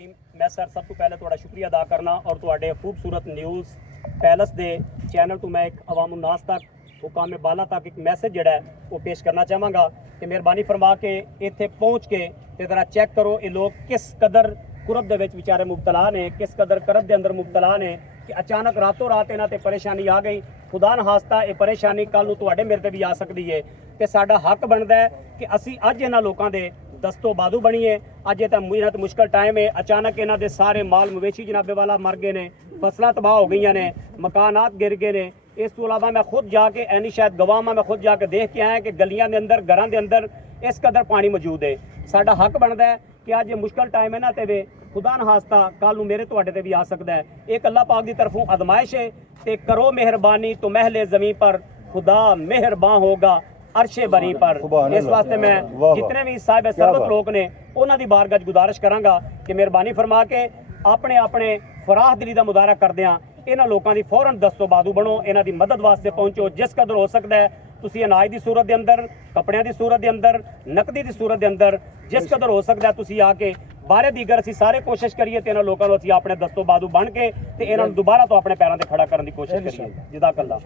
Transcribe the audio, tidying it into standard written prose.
रहीम। मैं सर सब तो पहले थोड़ा शुक्रिया अदा करना और थोड़े खूबसूरत न्यूज़ पैलस दे चैनल तो मैं एक अवाम उन्नास तक हुकाम बाला तक एक मैसेज जड़ा है वो पेश करना चाहांगा कि मेहरबानी फरमा के इत्थे पहुँच के ते जरा चेक करो ये लोग किस कदर कुरब दे विच विचारे मुबतला ने, किस कदर करब दे अंदर मुबतला ने कि अचानक रातों रात इन्हां ते परेशानी आ गई। खुदा न हास्ता ये परेशानी कल नूं तुहाडे मेरे ते भी आ सकदी है ते साडा हक बनदा है कि असी अज इन्हां लोकां दे दस्तो बादू बनीए। अज तो इन्हां ते मुश्किल टाइम है, अचानक इन्हां दे सारे माल मवेशी जनाबे वाला मर गए ने, फसलां तबाह हो गई ने, मकानात गिर गए ने। इस तो अलावा मैं खुद जाके ऐनी शायद गवाह मैं खुद जाके देख के आया कि गलियां दे अंदर घरां दे अंदर इस कदर पानी मौजूद है। साडा हक बनदा है कि अज ये मुश्किल टाइम है ना ते खुदा न हास्ता कल नूं मेरे तुहाडे ते भी आ सकदा है। एक अल्लाह पाक की तरफों आजमाइश है ते करो मेहरबानी तो महले ज़मीं पर खुदा मेहरबान होगा अरशे बरी पर। इस वास्ते मैं जितने भी साहिब सरबत लोग ने उन्हां दी बारगाह च गुजारिश करांगा कि मेहरबानी फरमा के अपने अपने फराह दिली दा मुदारा करदियां इन्हां लोकां दी फौरन दस्तो बादू बनो, इन्हां दी मदद वास्ते पहुंचो। जिस कदर हो सकदा है तुसी अनाज दी सूरत दे अंदर, कपड़ियां दी सूरत दे अंदर, नकदी दी सूरत दे अंदर जिस कदर हो सकदा है तुसी आके बारे दीगर असीं सारे कोशिश करिए ते इन्हां लोकां नूं असीं अपने दस्तो बादू बन के ते इन्हां नूं दुबारा तो अपने पैरां ते खड़ा करन दी कोशिश करिए। जज़ाकल्लाह।